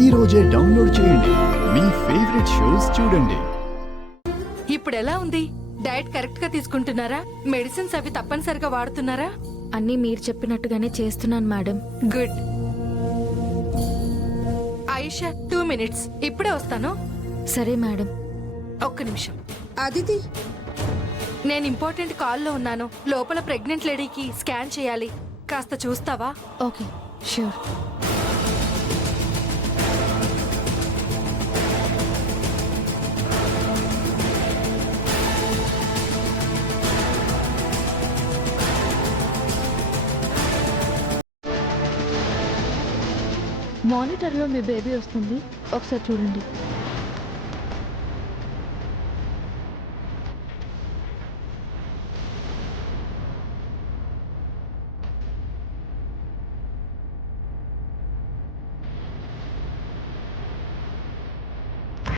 ఈ రోజే డౌన్లోడ్ చేయండి. మీ ఫేవరెట్ షోస్ చూడండి. ఇప్పుడు ఎలా ఉంది? డైట్ కరెక్ట్ గా తీసుకుంటున్నారా? మెడిసిన్స్ అవి తప్పనిసరిగా వాడుతున్నారా? అన్నీ మీరు చెప్పినట్టుగానే చేస్తున్నాను మేడం. గుడ్. ఆయిషా 2 minutes, ఇప్పుడే వస్తాను. సరే మేడం. ఒక్క నిమిషం. అదితి, నేను ఇంపార్టెంట్ కాల్లో ఉన్నాను. లోపల ప్రెగ్నెంట్ లేడీకి స్కాన్ చేయాలి. కాస్త చూస్తావా? Okay, sure. మానిటర్లో మీ బేబీ వస్తుంది, ఒకసారి చూడండి.